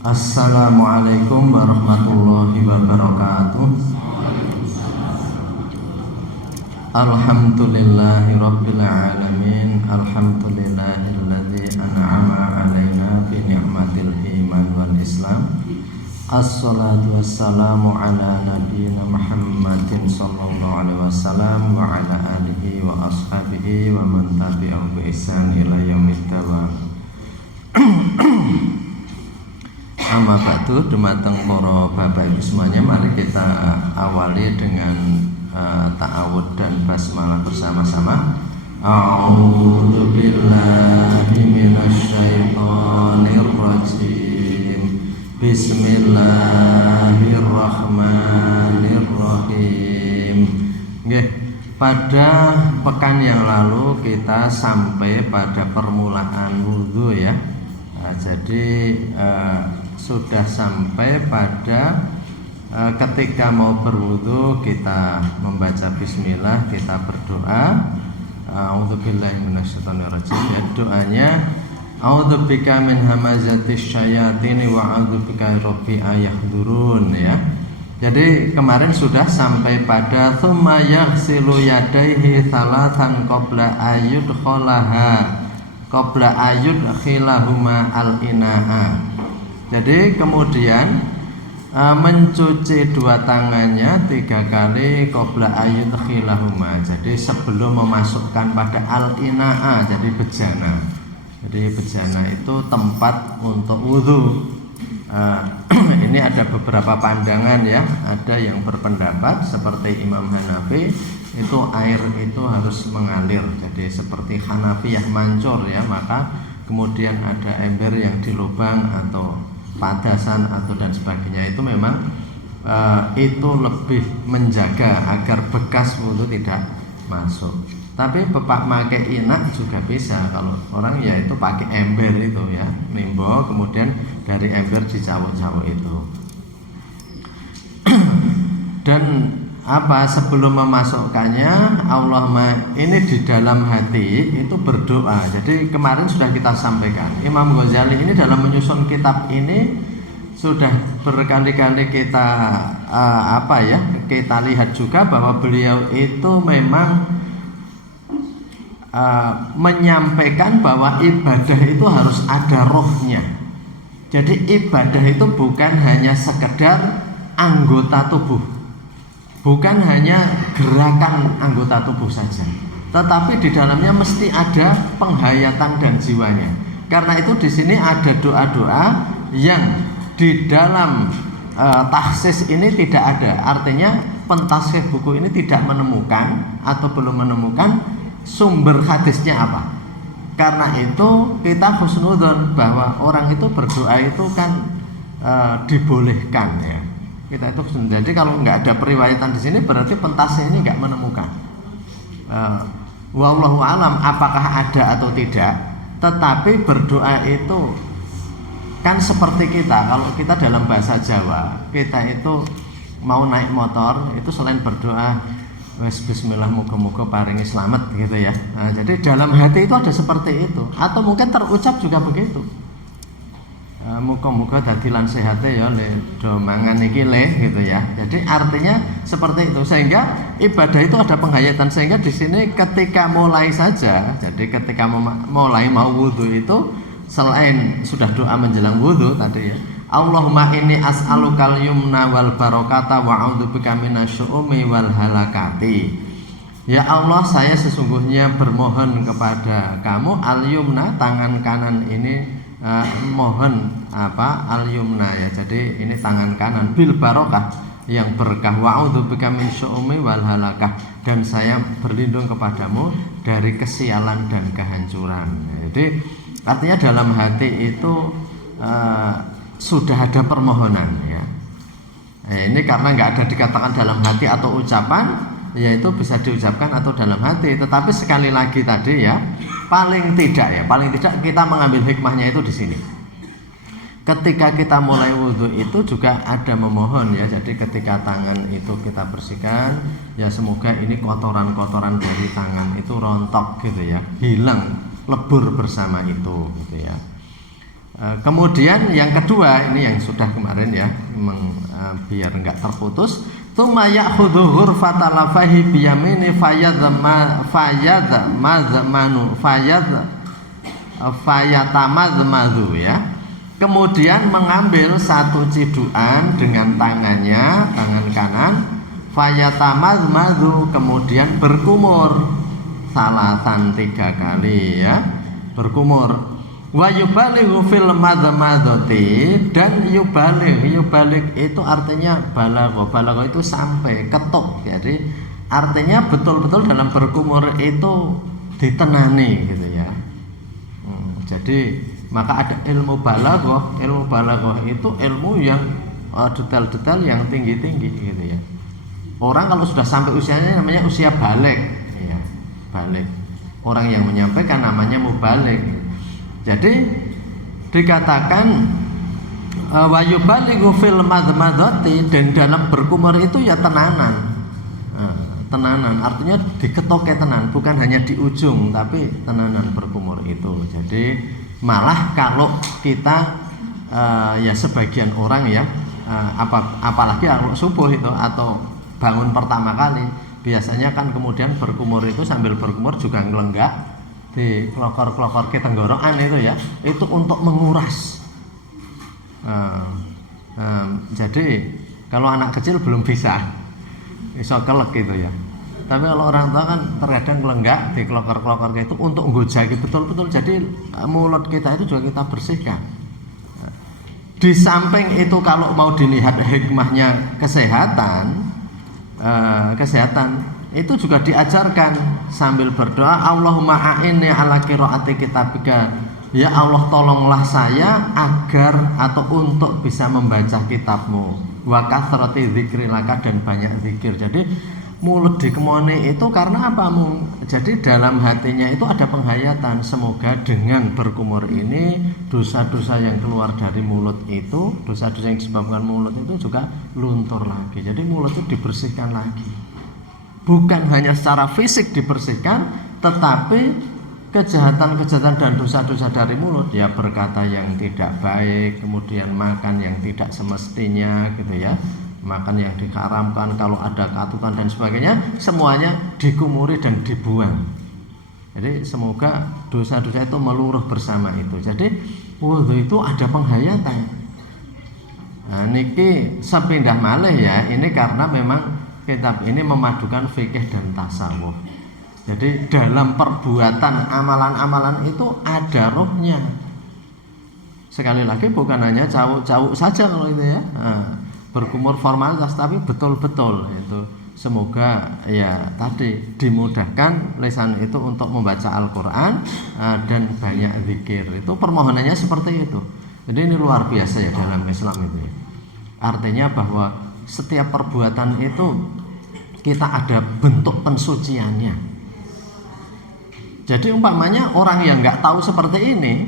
Assalamualaikum warahmatullahi wabarakatuh. Alhamdulillahi rabbil alamin. Alhamdulillahilladzi an'ama alaina bi ni'matil iman wal islam. Assalatu wassalamu ala nabiyyina Muhammadin sallallahu alaihi wasallam wa ala alihi wa ashabihi wa man tabi'ahum bi ihsan ila yaumid Amma ba'du, dumateng para bapak ibu semuanya, mari kita awali dengan ta'awud dan basmalah bersama-sama. A'udzu billahi minasyaitonir rajim. Bismillahirrahmanirrahim. Nggih, pada pekan yang lalu kita sampai pada permulaan wudu ya. Jadi sudah sampai pada ketika mau berwudu kita membaca bismillah, kita berdoa a'udzubillahi minasyaitonirrajim ya, doanya a'udzubika min hamazatis syayatin wa a'udzubika rabbi ayahdurun ya. Jadi kemarin sudah sampai pada tsumma yaghsilu yadayhi thalathan qabla khilahuma al-ina'a. Jadi kemudian mencuci dua tangannya 3 kali qabla khilahuma. Jadi sebelum memasukkan pada al-ina'a, jadi bejana. Jadi bejana itu tempat untuk wudhu. Ini ada beberapa pandangan ya. Ada yang berpendapat seperti Imam Hanafi, itu air itu harus mengalir, jadi seperti Hanafiyah mancur ya, maka kemudian ada ember yang di lubang atau padasan atau dan sebagainya, itu memang itu lebih menjaga agar bekas wudhu tidak masuk. Tapi bapak pakai inak juga bisa, kalau orang ya itu pakai ember itu ya, nimbo kemudian dari ember dicawuk-cawuk itu. Dan sebelum memasukkannya, Allahumma, ini di dalam hati itu berdoa. Jadi kemarin sudah kita sampaikan, Imam Ghazali ini dalam menyusun kitab ini sudah berkali-kali kita kita lihat juga bahwa beliau itu memang menyampaikan bahwa ibadah itu harus ada rohnya. Jadi ibadah itu bukan hanya sekedar anggota tubuh, bukan hanya gerakan anggota tubuh saja, tetapi di dalamnya mesti ada penghayatan dan jiwanya. Karena itu di sini ada doa-doa yang di dalam tahsis ini tidak ada. Artinya pentaskhih buku ini tidak menemukan atau belum menemukan sumber hadisnya apa. Karena itu kita husnudzon bahwa orang itu berdoa itu kan dibolehkan ya. Kita itu jadi kalau nggak ada periwayatan di sini berarti pentasnya ini nggak menemukan. Wallahu alam apakah ada atau tidak. Tetapi berdoa itu kan seperti kita, kalau kita dalam bahasa Jawa kita itu mau naik motor itu selain berdoa bismillah muga-muga paringi slamet gitu ya. Nah, jadi dalam hati itu ada seperti itu, atau mungkin terucap juga begitu. Muga-muga dadi lan sehate ya le do mangan iki le gitu ya. Jadi artinya seperti itu, sehingga ibadah itu ada penghayatan. Sehingga di sini ketika mulai saja, jadi ketika mulai mau wudu itu selain sudah doa menjelang wudu tadi ya, Allahumma inni as'alukal yumna wal barakata wa a'udzubika minasyu'umi wal halakati. Ya Allah, saya sesungguhnya bermohon kepada kamu al-yumna, tangan kanan ini mohon al-yumna ya, jadi ini tangan kanan, bil barokah yang berkah, wa a'udzubika min syu'umi wal halakah, dan saya berlindung kepadamu dari kesialan dan kehancuran. Jadi artinya dalam hati itu sudah ada permohonan ya. Ini karena nggak ada dikatakan dalam hati atau ucapan, yaitu bisa diucapkan atau dalam hati. Tetapi sekali lagi tadi ya, paling tidak kita mengambil hikmahnya itu di sini. Ketika kita mulai wudhu itu juga ada memohon ya. Jadi ketika tangan itu kita bersihkan, ya semoga ini kotoran-kotoran dari tangan itu rontok gitu ya, hilang, lebur bersama itu gitu ya. Kemudian yang kedua ini yang sudah kemarin ya, memang biar enggak terputus. Tsumma ya'khudhu ghurfata lafahi biyamini fayatamadmadu ya. Kemudian mengambil satu cidukan dengan tangannya, tangan kanan, fayatamadmadu, kemudian berkumur salatan 3 kali ya, berkumur. Wa yubalighu fil madmadati, dan yubalik itu artinya balagho itu sampai ketuk. Jadi artinya betul-betul dalam berkumur itu ditenani gitu ya. Jadi maka ada ilmu balagho itu ilmu yang detail-detail yang tinggi-tinggi gitu ya. Orang kalau sudah sampai usianya namanya usia balik ya, balik. Orang yang menyampaikan namanya mubalik. Jadi dikatakan wa yubalighu fil madmadati, dan dalam berkumur itu ya tenanan. Tenanan artinya diketoke tenan, bukan hanya di ujung tapi tenanan berkumur itu. Jadi malah kalau kita ya sebagian orang ya apalagi kalau subuh itu atau bangun pertama kali, biasanya kan kemudian berkumur itu sambil berkumur juga ngelenggak di kelokor-kelokor ke tenggorokan itu ya, itu untuk menguras. Jadi kalau anak kecil belum bisa kelek gitu ya, tapi kalau orang tua kan terkadang ngelenggak di kelokor-kelokor itu untuk menggojaki betul-betul. Jadi mulut kita itu juga kita bersihkan. Di samping itu kalau mau dilihat hikmahnya kesehatan itu juga diajarkan sambil berdoa, Allahumma a'inni ala qiraati kitabika, ya Allah tolonglah saya agar atau untuk bisa membaca kitabmu, wa kathrati dzikrilaka, dan banyak zikir. Jadi mulut dikemoni itu karena apa? Jadi dalam hatinya itu ada penghayatan, semoga dengan berkumur ini dosa-dosa yang keluar dari mulut itu, dosa-dosa yang disebabkan mulut itu juga luntur lagi. Jadi mulut itu dibersihkan lagi. Bukan hanya secara fisik dibersihkan, tetapi kejahatan-kejahatan dan dosa-dosa dari mulut ya, berkata yang tidak baik, kemudian makan yang tidak semestinya gitu ya, makan yang diharamkan, kalau ada katukan dan sebagainya, semuanya dikumuri dan dibuang. Jadi semoga dosa-dosa itu meluruh bersama itu. Jadi wudu itu ada penghayatan. Nah, niki sepindah malih ya, ini karena memang kitab ini memadukan fikih dan tasawuf. Jadi dalam perbuatan amalan-amalan itu ada rohnya. Sekali lagi bukan hanya cawuk-cawuk saja kalau itu ya, berkumur formalitas, tapi betul-betul itu. Semoga ya tadi dimudahkan lisan itu untuk membaca Al-Quran dan banyak zikir. Itu permohonannya seperti itu. Jadi ini luar biasa ya dalam Islam itu ya. Artinya bahwa setiap perbuatan itu kita ada bentuk pensuciannya. Jadi umpamanya orang yang nggak tahu seperti ini,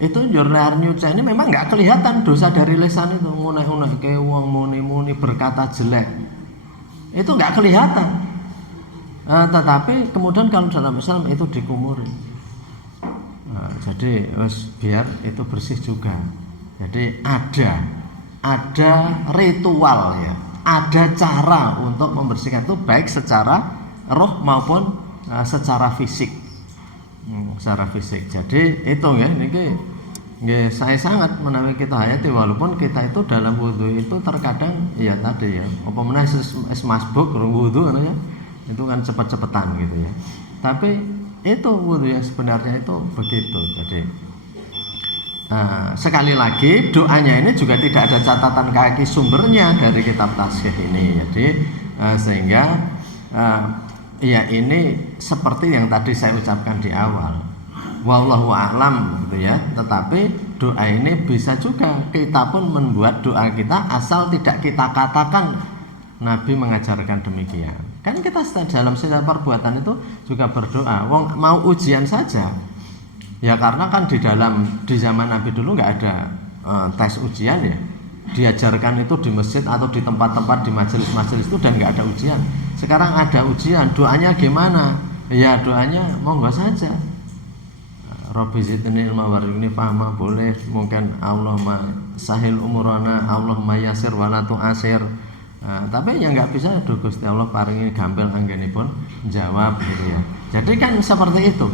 itu jurnal nyuci ini memang nggak kelihatan dosa dari lisan itu, ngunek-ngunek ke wong, muni-muni, berkata jelek, itu nggak kelihatan. Tetapi kemudian kalau dalam Islam itu dikumuri. Jadi biar itu bersih juga. Jadi ada ritual ya, ada cara untuk membersihkan itu baik secara roh maupun secara fisik. Secara fisik. Jadi itu ya, ini saya sangat menawi kita hayati, walaupun kita itu dalam wudhu itu terkadang ya tadi ya, apa meneh es masbuk wudhu ya, itu kan cepat-cepatan gitu ya. Tapi itu wudhu yang sebenarnya itu begitu. Jadi sekali lagi doanya ini juga tidak ada catatan kaki sumbernya dari kitab Tashih ini. Jadi sehingga ya ini seperti yang tadi saya ucapkan di awal, wallahu a'lam gitu ya. Tetapi doa ini bisa juga kita pun membuat doa kita, asal tidak kita katakan Nabi mengajarkan demikian. Kan kita dalam setiap perbuatan itu juga berdoa. Wong mau ujian saja ya, karena kan di zaman Nabi dulu nggak ada tes ujian ya. Diajarkan itu di masjid atau di tempat-tempat di majelis-majelis itu, dan nggak ada ujian. Sekarang ada ujian, doanya gimana? Ya doanya monggo saja. Rabbi zidni ilma warzuqni fahma boleh, mungkin Allahumma sahil umurana, Allahumma yasir wala tu'asir. Tapi yang nggak bisa aduh Gusti Allah paringi gampil anggenipun jawab gitu ya. Jadi kan seperti itu.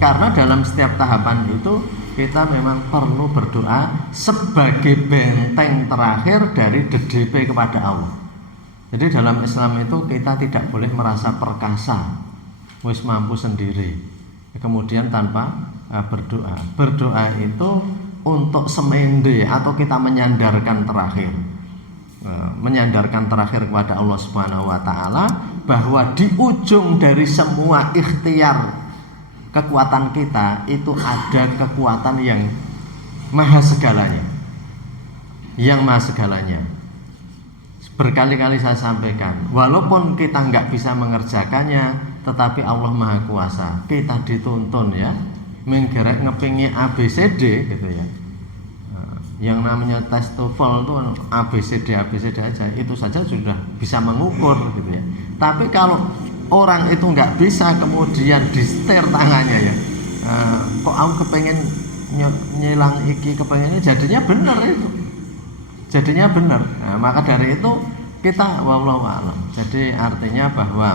Karena dalam setiap tahapan itu kita memang perlu berdoa sebagai benteng terakhir dari DDP kepada Allah. Jadi dalam Islam itu kita tidak boleh merasa perkasa, wis mampu sendiri, kemudian tanpa berdoa. Berdoa itu untuk semende atau kita menyandarkan terakhir kepada Allah Subhanahu wa taala, bahwa di ujung dari semua ikhtiar kekuatan kita itu ada kekuatan yang maha segalanya. Berkali-kali saya sampaikan, walaupun kita nggak bisa mengerjakannya, tetapi Allah Maha Kuasa. Kita dituntun ya, menggerek ngepingi ABCD gitu ya. Yang namanya tes TOEFL itu ABCD aja, itu saja sudah bisa mengukur gitu ya. Tapi kalau orang itu nggak bisa, kemudian disetir tangannya ya, kok aku kepengen nyilang iki, kepengennya jadinya benar itu. Nah, maka dari itu kita wallahu a'lam. Jadi artinya bahwa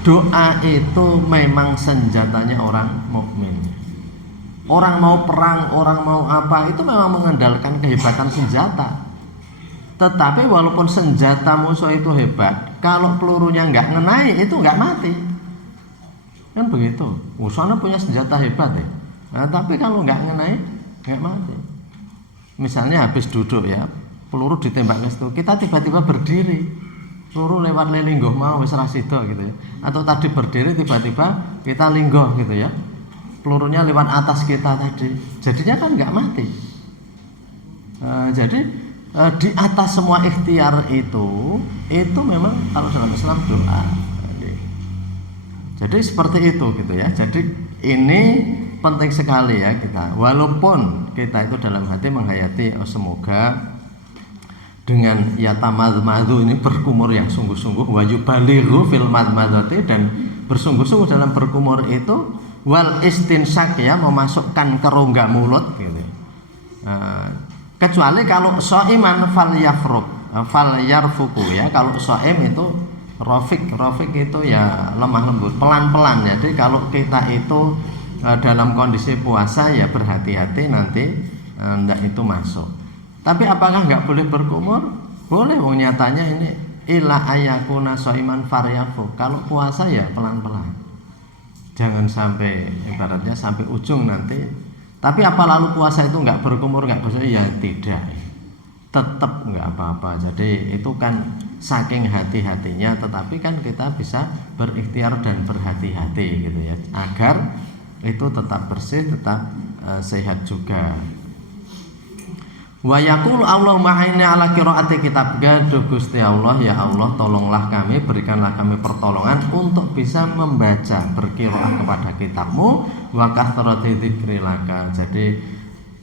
doa itu memang senjatanya orang mukmin. Orang mau perang, orang mau apa, itu memang mengandalkan kehebatan senjata. Tetapi walaupun senjata musuh itu hebat, kalau pelurunya nggak ngenai itu nggak mati. Kan begitu. Musuhnya punya senjata hebat ya. Nah, tapi kalau nggak ngenai nggak mati. Misalnya habis duduk ya, peluru ditembak ke situ, kita tiba-tiba berdiri, peluru lewat linggoh mau wis ra sida gitu ya. Atau tadi berdiri tiba-tiba kita linggoh gitu ya, pelurunya lewat atas kita tadi, jadinya kan nggak mati. Jadi di atas semua ikhtiar itu memang kalau dalam Islam doa. Jadi seperti itu gitu ya. Jadi ini penting sekali ya kita, walaupun kita itu dalam hati menghayati semoga dengan yatamadmadu ini berkumur yang sungguh-sungguh, wa yubalighu fil madmadati, dan bersungguh-sungguh dalam berkumur itu, wal istinsak ya, memasukkan ke rongga mulut gitu. Kecuali kalau soiman fal yarfuku ya, kalau soim itu rofik itu ya lemah lembut, pelan-pelan. Jadi kalau kita itu dalam kondisi puasa ya berhati-hati, nanti enggak itu masuk. Tapi apakah enggak boleh berkumur? Boleh, wong nyatanya ini ila ayakuna soiman faryafu. Kalau puasa ya pelan-pelan, jangan sampai ibaratnya sampai ujung nanti. Tapi apa lalu puasa itu enggak berkumur, enggak berkumur? Ya tidak, tetap enggak apa-apa. Jadi itu kan saking hati-hatinya, tetapi kan kita bisa berikhtiar dan berhati-hati gitu ya, agar itu tetap bersih, tetap sehat juga. Wa yaqulu Allahumma a'inni ala qiraati kitabka, Gusti Allah, ya Allah tolonglah kami, berikanlah kami pertolongan untuk bisa membaca, berqiraah kepada kitabmu, wa kathrati dzikri laka. Jadi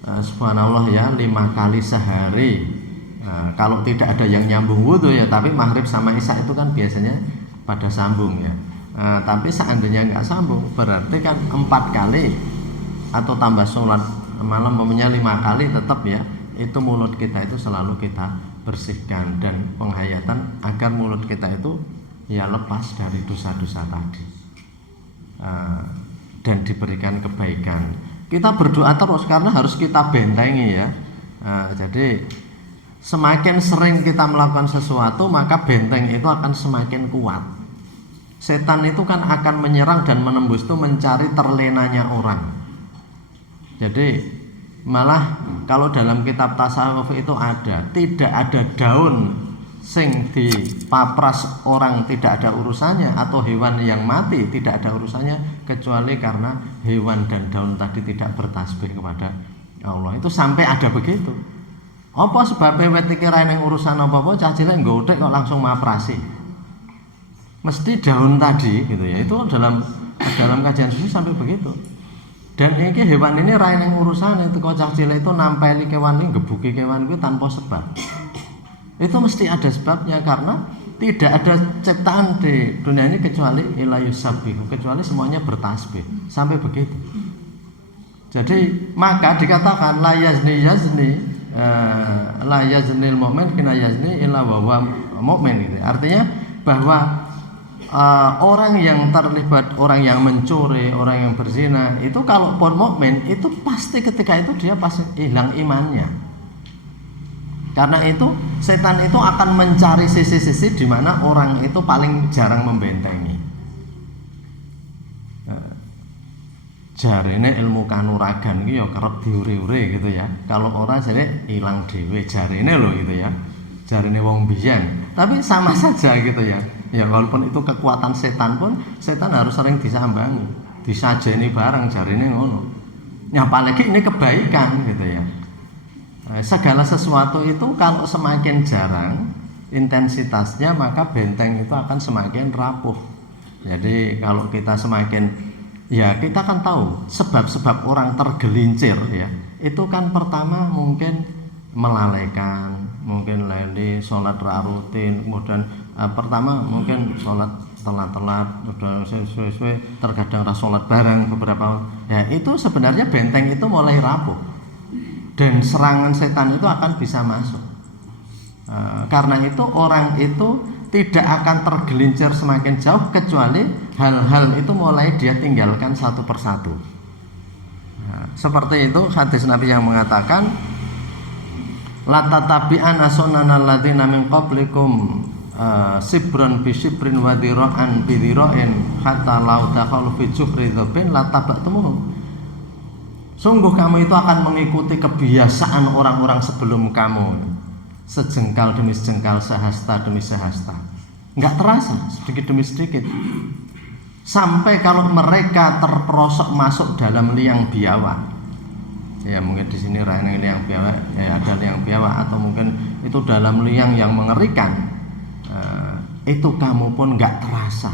subhanallah ya, 5 kali sehari. Kalau tidak ada yang nyambung wudu ya, tapi maghrib sama isya itu kan biasanya pada sambung ya. Tapi seandainya nggak sambung, berarti kan 4 kali atau tambah sholat malam mempunyai 5 kali, tetap ya itu mulut kita itu selalu kita bersihkan, dan penghayatan agar mulut kita itu ya lepas dari dosa-dosa tadi, dan diberikan kebaikan. Kita berdoa terus karena harus kita bentengi ya. Jadi semakin sering kita melakukan sesuatu, maka benteng itu akan semakin kuat. Setan itu kan akan menyerang dan menembus itu mencari terlenanya orang. Jadi malah kalau dalam kitab tasawuf itu ada, tidak ada daun sing dipapras orang tidak ada urusannya, atau hewan yang mati tidak ada urusannya, kecuali karena hewan dan daun tadi tidak bertasbih kepada Allah. Itu sampai ada begitu. Apa sebabnya wit iki ra ning urusan apa-apa, cah cilik nggodhek kok langsung maprasi. Mesti daun tadi gitu ya. Itu dalam kajian sufi sampai begitu. Dan ini hewan ini ra ning urusan itu, kok cah cilik itu nampeli kewan ini, gebuki kewan itu tanpa sebab. Itu mesti ada sebabnya, karena tidak ada ciptaan di dunia ini kecuali ilayusabbihu, kecuali semuanya bertasbih. Sampai begitu. Jadi maka dikatakan la yazni la yaznil mu'min kina yazni illa wa huwa mu'min gitu. Artinya bahwa orang yang terlibat, orang yang mencuri, orang yang berzina itu kalaupun mukmin itu pasti ketika itu dia pasti hilang imannya. Karena itu setan itu akan mencari sisi-sisi di mana orang itu paling jarang membentengi. Jarine ilmu kanuragan iki ya kerep diure-ure gitu ya. Kalau orang jadi hilang dhewe jarine loh gitu ya. Jarine wong biyen. Tapi sama saja gitu ya. Ya walaupun itu kekuatan setan pun setan harus sering disambangi, disajeni barang jarine ngono. Ya apalagi ini kebaikan gitu ya. Segala sesuatu itu kalau semakin jarang intensitasnya maka benteng itu akan semakin rapuh. Jadi kalau kita semakin ya kita kan tahu sebab-sebab orang tergelincir ya. Itu kan pertama mungkin melalaikan, mungkin lali, sholat rutin, kemudian pertama mungkin sholat telat-telat, udah sesuai terkadang sholat bareng beberapa. Ya itu sebenarnya benteng itu mulai rapuh dan serangan setan itu akan bisa masuk. Karena itu orang itu tidak akan tergelincir semakin jauh kecuali hal-hal itu mulai dia tinggalkan satu persatu. Seperti itu hadis Nabi yang mengatakan la tatabi'an sunanal ladzina min qablikum sibran bi sibrin wa dhira'an bi dhira'in hatta law dakhalu fi juhri dzabin la tabatumuhum. Sungguh kamu itu akan mengikuti kebiasaan orang-orang sebelum kamu, sejengkal demi sejengkal, sehasta demi sehasta. Enggak terasa, sedikit demi sedikit. Sampai kalau mereka terperosok masuk dalam liang biawak. Ya mungkin di sini raya liang biawak, ya ada liang biawak atau mungkin itu dalam liang yang mengerikan. Itu kamu pun enggak terasa.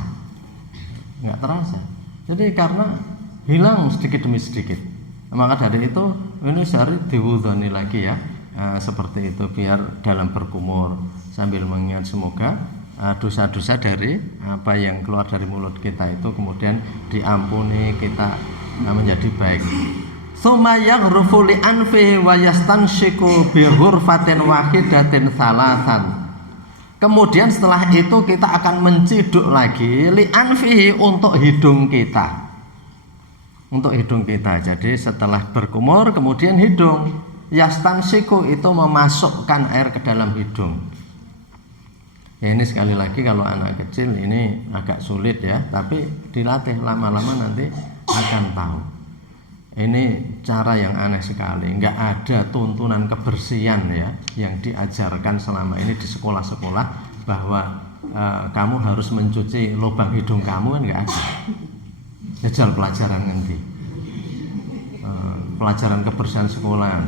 Enggak terasa. Jadi karena hilang sedikit demi sedikit. Maka dari itu ini sehari diwudhoni lagi ya. Seperti itu biar dalam berkumur sambil mengingat semoga dosa-dosa dari apa yang keluar dari mulut kita itu kemudian diampuni, kita menjadi baik. Tsumma yaghrufu li anfihi wa yastanshiku bi ghurfatin wahidatin salasan. Kemudian setelah itu kita akan menciduk lagi li anfihi untuk hidung kita. Untuk hidung kita. Jadi setelah berkumur kemudian hidung. Yastansiku itu memasukkan air ke dalam hidung. Ya ini sekali lagi kalau anak kecil ini agak sulit ya, tapi dilatih lama-lama nanti akan tahu. Ini cara yang aneh sekali, enggak ada tuntunan kebersihan ya yang diajarkan selama ini di sekolah-sekolah bahwa kamu harus mencuci lubang hidung kamu kan enggak ada. Jajal pelajaran nanti. Pelajaran kebersihan sekolah.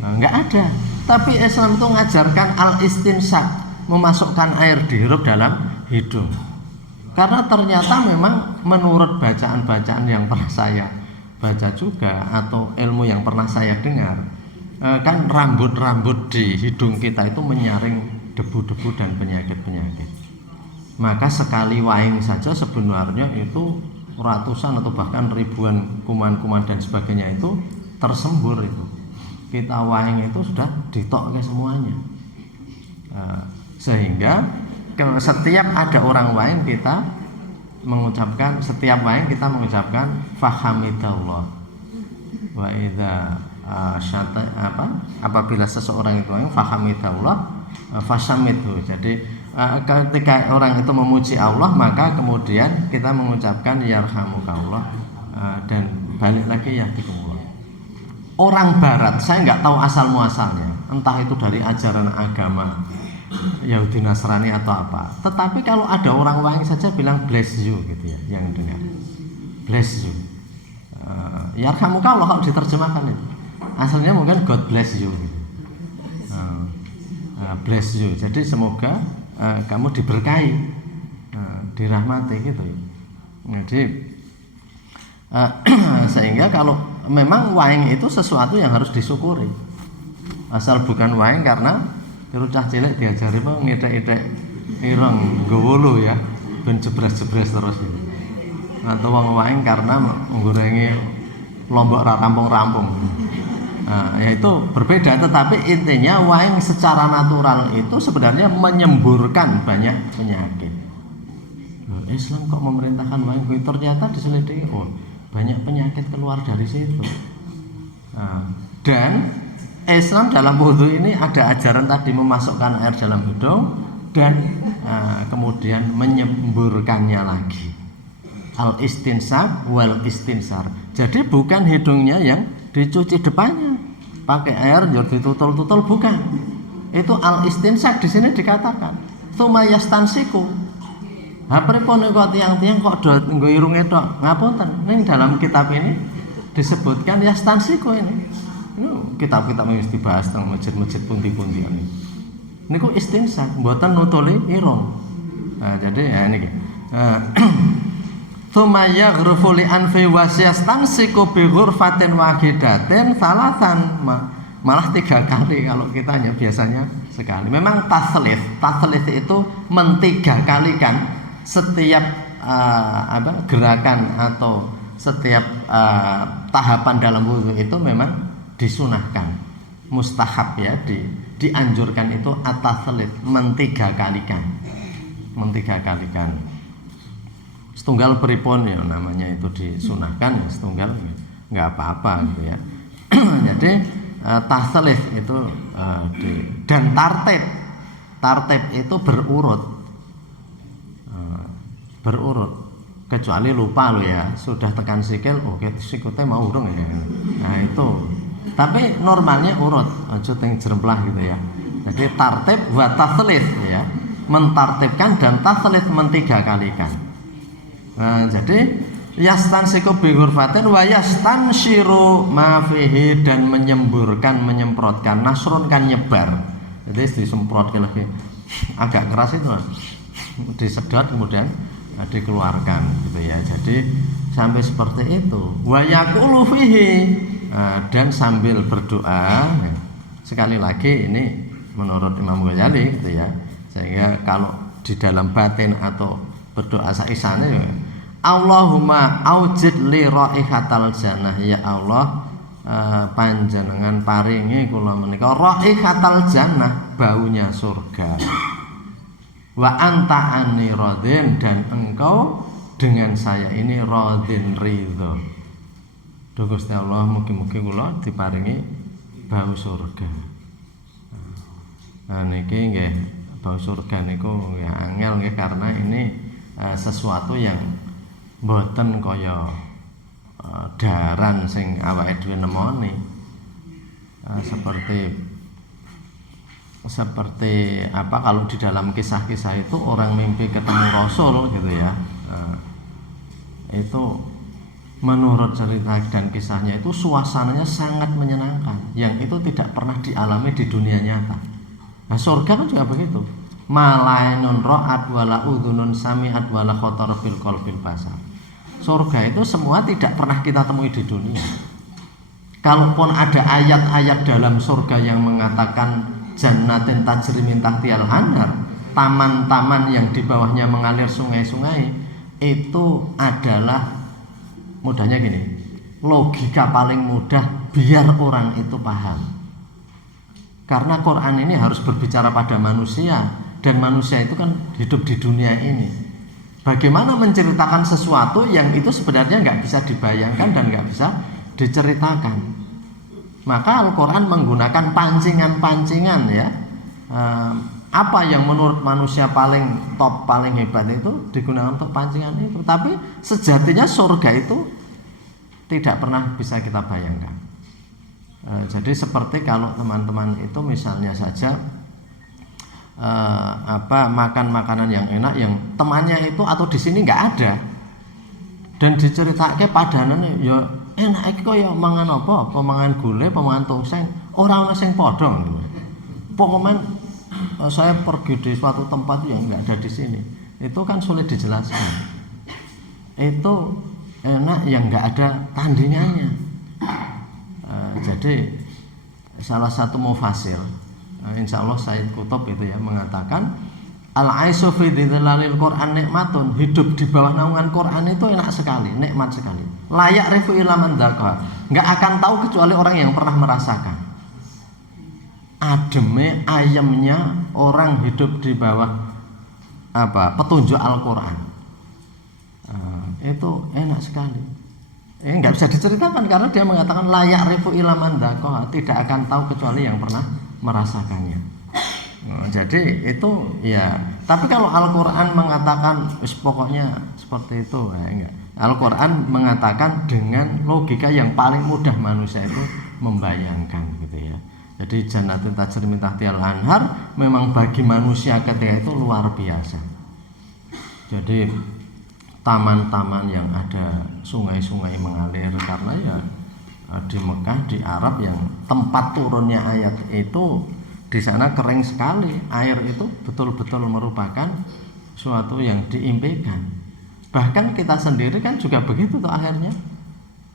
Enggak ada. Tapi Islam itu mengajarkan al-istinsyak, memasukkan air dihirup dalam hidung. Karena ternyata memang menurut bacaan-bacaan yang pernah saya baca juga atau ilmu yang pernah saya dengar, kan rambut-rambut di hidung kita itu menyaring debu-debu dan penyakit-penyakit. Maka sekali waing saja sebenarnya itu ratusan atau bahkan ribuan kuman-kuman dan sebagainya itu tersembur itu. Kita waing itu sudah ditokke semuanya. Sehingga setiap ada orang waing kita mengucapkan, setiap waing kita mengucapkan fahamidallah. Wa idza apabila seseorang itu waing fahamidallah fasamidhu. Jadi ketika orang itu memuji Allah maka kemudian kita mengucapkan yarhamukallah dan balik lagi yahdikumullah. Orang barat saya nggak tahu asal muasalnya, entah itu dari ajaran agama Yahudi Nasrani atau apa. Tetapi kalau ada orang waing saja bilang bless you gitu ya, yang dengar bless you. Yarhamukallah kalau diterjemahkan itu aslinya mungkin God bless you gitu. Bless you. Jadi semoga kamu diberkahi, dirahmati gitu. Jadi sehingga kalau memang waing itu sesuatu yang harus disyukuri, asal bukan waing karena cah cilik diajari apa ngedek-edek ireng gowolo ya, ben jebres-jebres terus. Atau wong waing karena nggorengi lombok ra rampung-rampung. Ya itu berbeda, tetapi intinya wayang secara natural itu sebenarnya menyemburkan banyak penyakit. Islam kok memerintahkan wayang itu, ternyata diselidiki banyak penyakit keluar dari situ. Dan Islam dalam wudhu ini ada ajaran tadi memasukkan air dalam hidung dan kemudian menyemburkannya lagi. Al-istinsaq wal istinsar. Jadi bukan hidungnya yang dicuci depannya pakai air ditutul-tutul, bukan. Itu al-istinsaq di sini dikatakan. Tsumma yastansiku. Pripun kok tiang-tiang kok do nggo irunge tok. Ngapunten, ning dalam kitab ini disebutkan yastansiku ini. Kitab-kitab wis dibahas teng masjid-masjid pundi-pundi ini. Niku istinsaq, mboten nutuli irung. Jadi ya niki. Tsumma yaghrufu li anfi wasyastansiku bi ghurfatin wahidatin salasan. Malah 3 kali, kalau kita hanya biasanya sekali. Memang taslis itu mentigakalikan setiap gerakan atau setiap tahapan dalam wudu itu memang disunahkan, mustahab ya, dianjurkan itu at-taslis, mentigakalikan. Setunggal pripun ya namanya itu disunahkan, ya setunggal nggak apa-apa gitu ya. Jadi taslis itu dan tartib itu berurut, kecuali lupa lo ya, sudah tekan sikil, sikutnya mau urung ya. Nah itu, tapi normalnya urut, aja teng jeremplah gitu ya. Jadi tartib wa taslis ya, mentartibkan dan taslis mentigakalikan. Jadi yastansiku bi ghurfatin wa yastanshiru ma fihi, dan menyemburkan, menyemprotkan. Nasrun kan nyebar, jadi disemprotkan lagi agak keras itu, disedot kemudian dikeluarkan gitu ya. Jadi sampai seperti itu. Wa yaqulu fihi, dan sambil berdoa. Sekali lagi ini menurut Imam Ghazali gitu ya. Sehingga kalau di dalam batin atau berdoa saisane ya, Allahumma aujid li raihatal jannah, ya Allah panjenengan paringi kula menika raihatal jannah, baunya surga. Wa anta anni radin, dan engkau dengan saya ini radin, ridho. Duh Gusti Allah, mugi-mugi kula diparingi bau surga. Nah niki nggih, bau surga niku ya angel nggih, karena ini sesuatu yang mboten kaya daran sing awake dhewe nemoni. Seperti apa, kalau di dalam kisah-kisah itu orang mimpi ketemu Rasul gitu ya. Itu menurut cerita dan kisahnya itu suasananya sangat menyenangkan, yang itu tidak pernah dialami di dunia nyata. Nah surga kan juga begitu. Malainun ra'at wala udhunun sami'at wala khatar fil qalbil basar. Surga itu semua tidak pernah kita temui di dunia. Kalaupun ada ayat-ayat dalam surga yang mengatakan jannatin tajri min tahtihal anhar, taman-taman yang di bawahnya mengalir sungai-sungai, itu adalah mudahnya gini, logika paling mudah biar orang itu paham. Karena Quran ini harus berbicara pada manusia, dan manusia itu kan hidup di dunia ini. Bagaimana menceritakan sesuatu yang itu sebenarnya nggak bisa dibayangkan dan nggak bisa diceritakan. Maka Al-Quran menggunakan pancingan-pancingan ya. Apa yang menurut manusia paling top, paling hebat itu digunakan untuk pancingan itu. Tapi sejatinya surga itu tidak pernah bisa kita bayangkan. Jadi seperti kalau teman-teman itu misalnya saja makan makanan yang enak yang temannya itu atau di sini nggak ada, dan diceritake padanane ya enak iki kaya mangan apa mangan gulai, mangan tongseng, ora ana sing padha gitu. Pokoknya saya pergi di suatu tempat yang nggak ada di sini, itu kan sulit dijelaskan. Itu enak yang nggak ada tandingannya. Jadi salah satu mufasir, insya Allah Sayyid Qutb itu ya mengatakan Al-aisyu fi dzillalil Quran nikmatun, hidup di bawah naungan Quran itu enak sekali, nikmat sekali. Layak rifu ilaman dzaka, enggak akan tahu kecuali orang yang pernah merasakan. Ademe ayemnya orang hidup di bawah petunjuk Al-Qur'an. Itu enak sekali. Enggak bisa diceritakan karena dia mengatakan layak rifu ilaman dzaka, tidak akan tahu kecuali yang pernah merasakannya. Jadi itu ya, tapi kalau Al-Quran mengatakan pokoknya seperti itu enggak. Al-Quran mengatakan dengan logika yang paling mudah manusia itu membayangkan gitu ya. Jadi jannatin tajri min tahtihal anhar memang bagi manusia ketika itu luar biasa. Jadi taman-taman yang ada sungai-sungai mengalir, karena ya di Mekah, di Arab yang tempat turunnya ayat itu di sana kering sekali, air itu betul-betul merupakan suatu yang diimpikan. Bahkan kita sendiri kan juga begitu tuh akhirnya.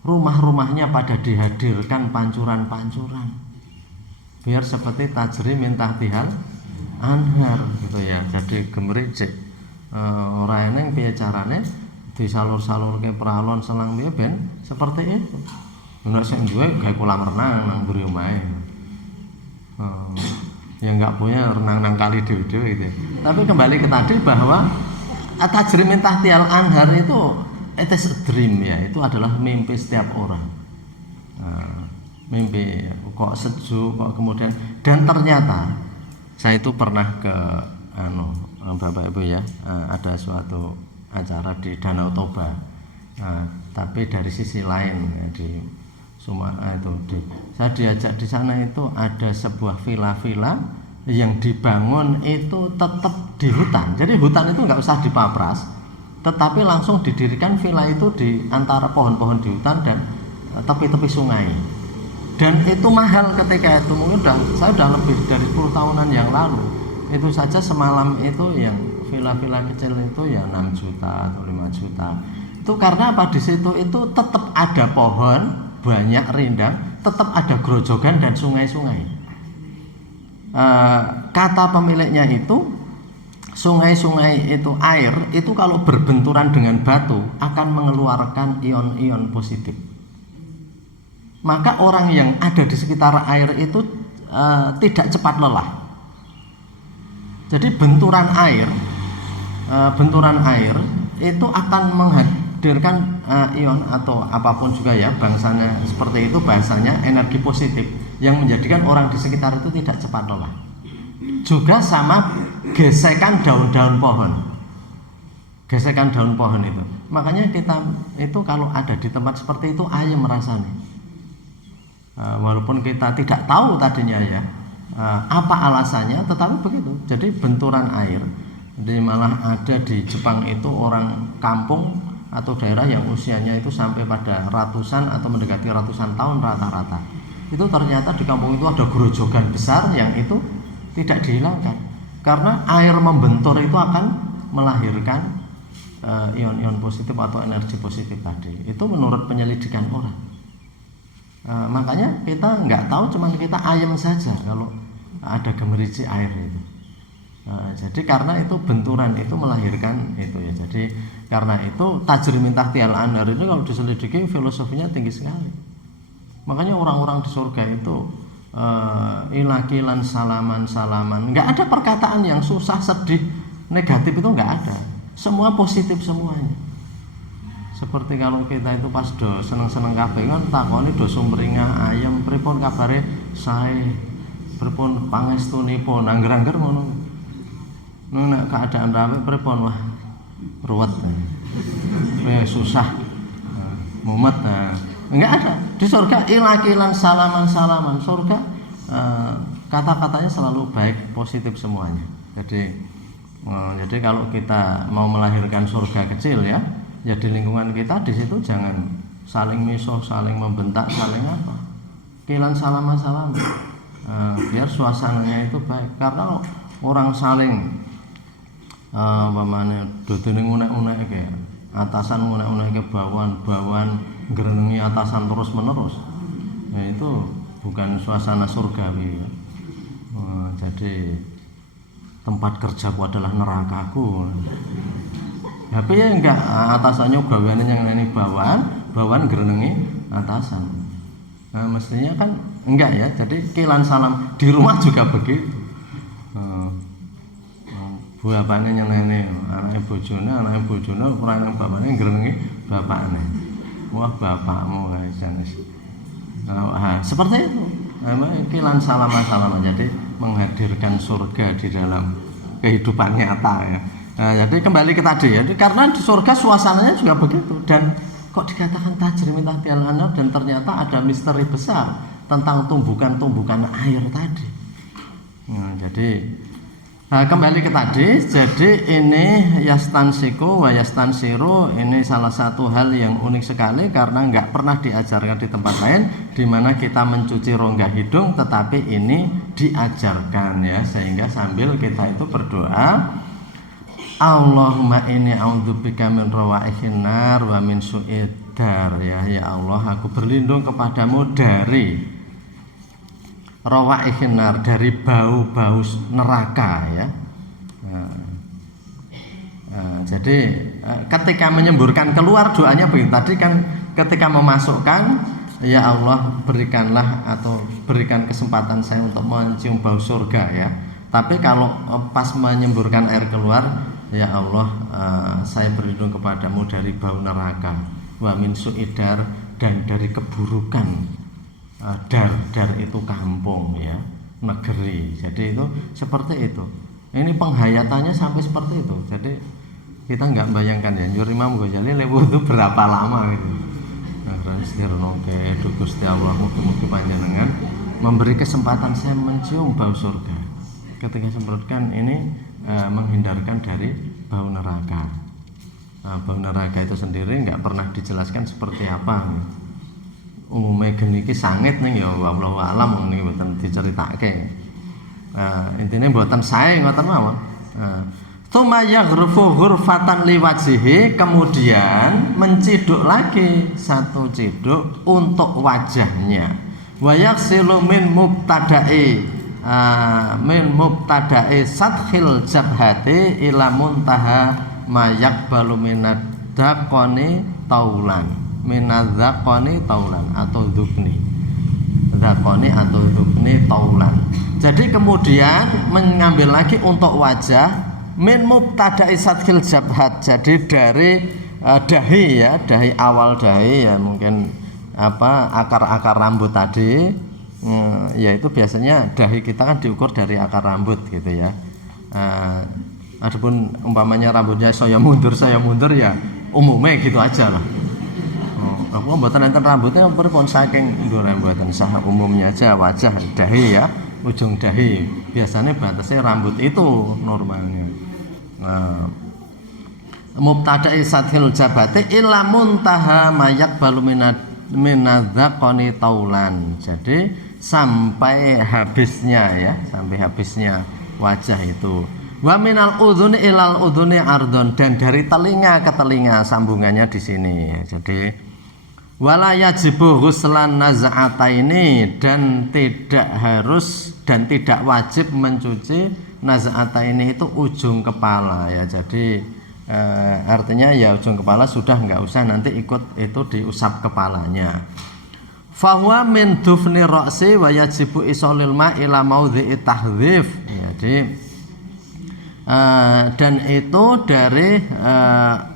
Rumah-rumahnya pada dihadirkan pancuran-pancuran. Biar seperti tajri min tahtihal anhar gitu ya. Jadi gemericik ora eneng piye carane disalur-salurke pralon selang piye ben seperti itu. Nek sing duwe gawe kolam renang nang mburi omahe. Yang nggak punya renang nang kali dewe-dewe gitu. Tapi kembali ke tadi bahwa tajri min tahtihal anhar itu it is a dream ya, itu adalah mimpi setiap orang. Mimpi kok sejuk kok kemudian, dan ternyata saya itu pernah ke Bapak Ibu ya, ada suatu acara di Danau Toba, tapi dari sisi lain ya, di saya diajak di sana. Itu ada sebuah villa-villa yang dibangun itu tetap di hutan. Jadi hutan itu nggak usah dipapras, tetapi langsung didirikan villa itu di antara pohon-pohon di hutan dan tepi-tepi sungai. Dan itu mahal ketika itu, mungkin saya udah lebih dari 10 tahunan yang lalu. Itu saja semalam itu yang villa-villa kecil itu ya 6 juta atau 5 juta. Itu karena apa? Di situ itu tetap ada pohon banyak rindang, tetap ada grojogan dan sungai-sungai. Kata pemiliknya itu sungai-sungai itu air itu kalau berbenturan dengan batu akan mengeluarkan ion-ion positif. Maka orang yang ada di sekitar air itu tidak cepat lelah. Jadi benturan air itu akan menghadirkan ion atau apapun juga ya, bangsanya seperti itu, bahasanya energi positif yang menjadikan orang di sekitar itu tidak cepat lelah. Juga sama gesekan daun-daun pohon. Gesekan daun pohon itu. Makanya kita itu kalau ada di tempat seperti itu ayem rasanya. Walaupun kita tidak tahu tadinya ya apa alasannya, tetapi begitu. Jadi benturan air. Jadi malah ada di Jepang itu orang kampung atau daerah yang usianya itu sampai pada ratusan atau mendekati ratusan tahun rata-rata. Itu ternyata di kampung itu ada grojogan besar yang itu tidak dihilangkan. Karena air membentur itu akan melahirkan ion-ion positif atau energi positif tadi. Itu menurut penyelidikan orang. Makanya kita nggak tahu, cuman kita ayam saja kalau ada gemericik air itu. Jadi karena itu benturan itu melahirkan itu ya. Jadi karena itu tajri min tahtihal anhar itu kalau diselidiki filosofinya tinggi sekali. Makanya orang-orang di surga itu ilakilan salaman, nggak ada perkataan yang susah, sedih, negatif itu nggak ada. Semua positif semuanya. Seperti kalau kita itu pas do seneng-seneng kabeh kan takoni do sumringah ayam pripun kabare sae, pripun pangestunipun angger-angger ngono. Nek keadaan rame pripun, wah ruwet. Susah. Mumet. Enggak ada. Di surga ilakilan salaman. Surga kata-katanya selalu baik, positif semuanya. Jadi kalau kita mau melahirkan surga kecil ya di lingkungan kita, di situ jangan saling misuh, saling membentak, saling apa. Kilan salaman. Biar suasananya itu baik. Karena orang saling dodone ngunek-unek ke atasan, ngunek-unek ke bawahan ngrenengi atasan terus menerus. Itu bukan suasana surgawi ya. Jadi tempat kerjaku adalah nerakaku. Tapi ya enggak, atasannya gaweane yang ini bawaan gerenengi atasan. Nah, mestinya kan enggak ya. Jadi kilan salam di rumah juga begitu. Bapakne nyeneni anake bojone kurang bapakne gerenengi bapakne. Wah, bapakmu guys. Seperti itu. Kilan salam. Jadi menghadirkan surga di dalam kehidupan nyata ya. Nah, jadi kembali ke tadi ya, karena di surga suasananya juga begitu, dan kok dikatakan tajri min tahtiha al-anhar, dan ternyata ada misteri besar tentang tumbukan-tumbukan air tadi. Nah, jadi kembali ke tadi, jadi ini yastansiku wa yastansiru, ini salah satu hal yang unik sekali karena nggak pernah diajarkan di tempat lain, di mana kita mencuci rongga hidung, tetapi ini diajarkan ya, sehingga sambil kita itu berdoa, Allahumma inni a'udzubika min rawaihin nar wa min su'id dar, ya Allah, aku berlindung kepadamu dari rawaihin nar, dari bau-bau neraka ya. Jadi ketika menyemburkan keluar doanya begitu. Tadi kan ketika memasukkan, ya Allah berikanlah atau berikan kesempatan saya untuk mencium bau surga ya. Tapi kalau pas menyemburkan air keluar, ya Allah, saya berlindung kepadamu dari bau neraka, wa min su'idar, dan dari keburukan. Dar itu kampung ya, negeri. Jadi itu seperti itu. Ini penghayatannya sampai seperti itu. Jadi kita nggak bayangkan ya, Nyur Imam Ghazali lewu itu berapa lama gitu. Nah, Gusti Gusti Allah, mugi-mugi panjenengan memberi kesempatan saya mencium bau surga. Ketika semprotkan ini menghindarkan dari bau neraka. Bau neraka itu sendiri nggak pernah dijelaskan seperti apa. Umumnya geni iki sangit nih ya, wallahu alam nih mboten diceritake. Intinya mboten sae ngoten mawon. Tsumma yaghrufu ghurfatan liwajhihi, kemudian menciduk lagi satu ciduk untuk wajahnya. Wa yaghsilu min mubtada'i sadkhil jabhati ila muntaha ma yaqbalu minadzaqani taulan, minadzaqani taulan atau dzukni, dzaqani atau dzukni taulan. Jadi kemudian mengambil lagi untuk wajah min mubtada'i sadkhil jabhat, jadi dari dahi ya, dahi awal dahi ya, mungkin akar-akar rambut tadi. Yaitu biasanya dahi kita kan diukur dari akar rambut gitu ya. Adapun umpamanya rambutnya saya mundur ya umumnya gitu aja lah. Aku mboten enten rambutnya pripun saking ndure mboten sah, umumnya aja wajah dahi ya, ujung dahi. Biasanya batasnya rambut itu normalnya. Mubtada'i sadhil jabati ila muntaha mayak balu minadzaqani taulan. Jadi sampai habisnya ya, sampai habisnya wajah itu. Wa minal udhuni ilal udhuni ardon, dan dari telinga ke telinga sambungannya di sini. Jadi wala yajibu ghuslan naz'ataini, dan tidak harus dan tidak wajib mencuci naz'ataini itu ujung kepala ya. Jadi artinya ya ujung kepala sudah nggak usah nanti ikut itu diusap kepalanya. Fahuwa min dufni ra'si wa yajibu isolil ma ila maudhi'i tahdhif. Jadi dan itu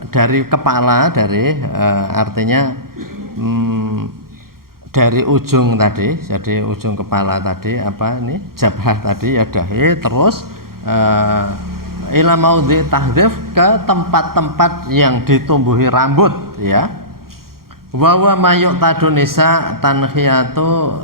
dari kepala, dari artinya dari ujung tadi, jadi ujung kepala tadi jabhah tadi ya dahi, terus ila maudhi'i tahdhif, ke tempat-tempat yang ditumbuhi rambut ya. Wa mayuk tadunisa tankhiyatu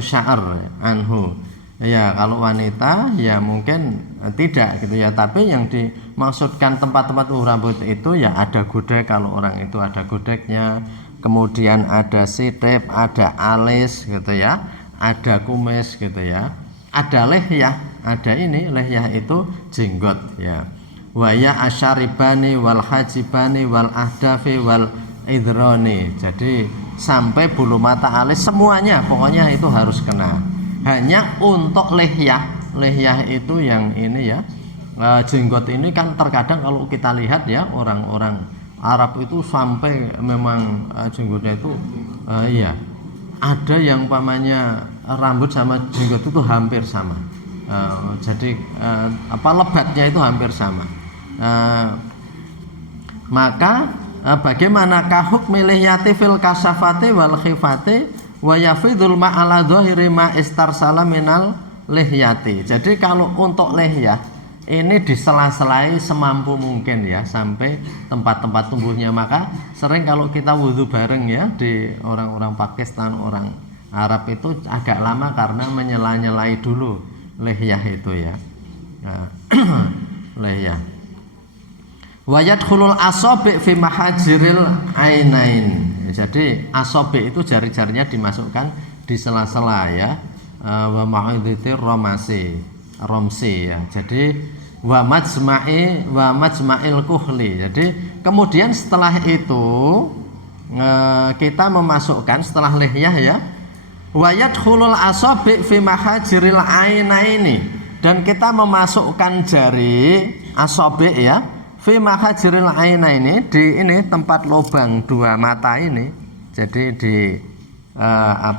sya'r anhu. Ya kalau wanita ya mungkin tidak gitu ya, tapi yang dimaksudkan tempat-tempat rambut itu ya ada gudeg, kalau orang itu ada gudegnya, kemudian ada sitep, ada alis gitu ya, ada kumis gitu ya, ada lehyah, ada ini lehyah itu jenggot ya. Wa ya asyaribani wal hajibani wal ahdafi wal idroni, jadi sampai bulu mata alis semuanya pokoknya itu harus kena. Hanya untuk lehyah Lihyah itu yang ini ya, jenggot ini kan terkadang kalau kita lihat ya, orang-orang Arab itu sampai memang jenggotnya itu iya, ada yang umpamanya rambut sama jenggot itu hampir sama. Jadi lebatnya itu hampir sama. Maka bagaimanakah hukmi lihyati fil kasafati wal khifati wa yafidul ma'ala dhahiri ma istarsala minal lihyati. Jadi kalau untuk lihyah ini disela-selai semampu mungkin ya, sampai tempat-tempat tumbuhnya. Maka sering kalau kita wudhu bareng ya, di orang-orang Pakistan, orang Arab itu agak lama karena menyela-nyelai dulu lihyah itu ya. Lihyah. Wa yadkhulul asabi' fi mahajiril ainain. Jadi asabi' itu jari-jarinya dimasukkan di sela-sela ya. Wa ma'idhitir romsi ya. Jadi wa majma'il kuhli. Jadi kemudian setelah itu kita memasukkan setelah lihyah ya, wa yadkhulul asabi' fi mahajiril ainaini, dan kita memasukkan jari asabi' ya fi mahajiril ainaini, di ini tempat lubang dua mata ini. Jadi di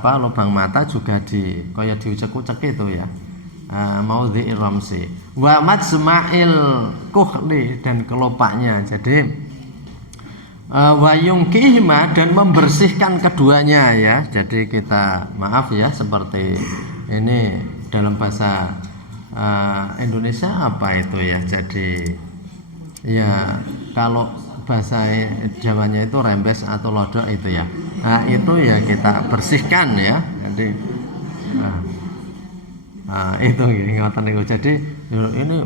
lubang mata juga di kayak diucek-ucek itu ya. Maudhi'ir ramsi wa majma'il kuhli, dan kelopaknya. Jadi wa yungkihima, dan membersihkan keduanya ya. Jadi kita maaf ya, seperti ini dalam bahasa Indonesia apa itu ya. Jadi ya kalau bahasa Jawanya itu rembes atau lodok itu ya. Nah itu ya kita bersihkan ya. Jadi itu ingatan itu. Jadi ini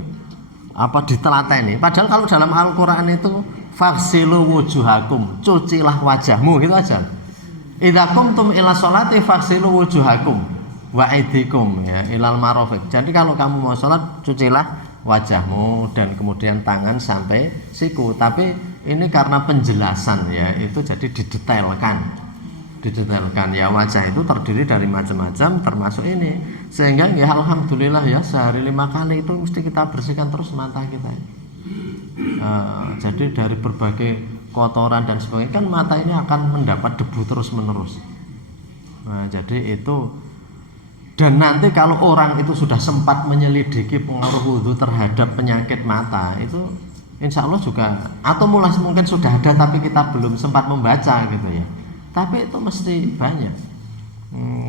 apa ditelateni. Padahal kalau dalam Al-Qur'an itu faghsilu wujuhakum, cucilah wajahmu, gitu aja. Idza qumtum ila sholati faghsilu wujuhakum wa aydikum ya ilal marafiq. Jadi kalau kamu mau sholat, cucilah wajahmu dan kemudian tangan sampai siku. Tapi ini karena penjelasan ya, itu jadi didetailkan ya. Wajah itu terdiri dari macam-macam termasuk ini, sehingga ya alhamdulillah ya, sehari 5 kali itu mesti kita bersihkan terus mata kita. Jadi dari berbagai kotoran dan sebagainya, kan mata ini akan mendapat debu terus menerus. Jadi itu, dan nanti kalau orang itu sudah sempat menyelidiki pengaruh wudhu terhadap penyakit mata, itu insya Allah juga, atau mulai mungkin sudah ada tapi kita belum sempat membaca gitu ya. Tapi itu mesti banyak.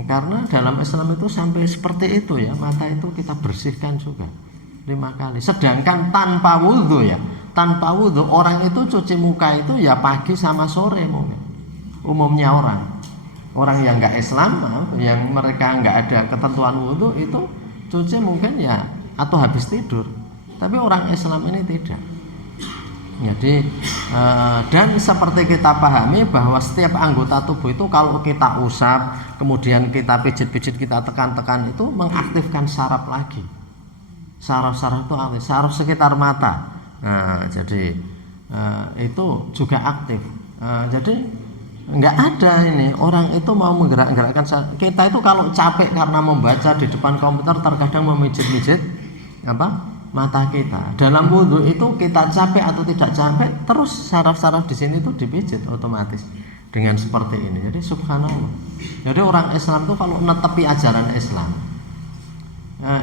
Karena dalam Islam itu sampai seperti itu ya, mata itu kita bersihkan juga 5 kali. Sedangkan tanpa wudhu ya, tanpa wudhu orang itu cuci muka itu ya pagi sama sore mungkin. Umumnya orang yang nggak Islam, yang mereka nggak ada ketentuan wudhu, itu cuci mungkin ya atau habis tidur. Tapi orang Islam ini tidak. Jadi dan seperti kita pahami bahwa setiap anggota tubuh itu kalau kita usap, kemudian kita pijit-pijit, kita tekan-tekan, itu mengaktifkan saraf lagi. Saraf-saraf itu aktif, saraf sekitar mata. Jadi itu juga aktif. Jadi nggak ada ini orang itu mau menggerak-gerakkan. Kita itu kalau capek karena membaca di depan komputer, terkadang memijit-mijit mata kita. Dalam wudhu itu kita capek atau tidak capek, terus saraf-saraf di sini itu dipijit otomatis dengan seperti ini. Jadi subhanallah. Jadi orang Islam itu kalau netepi ajaran Islam,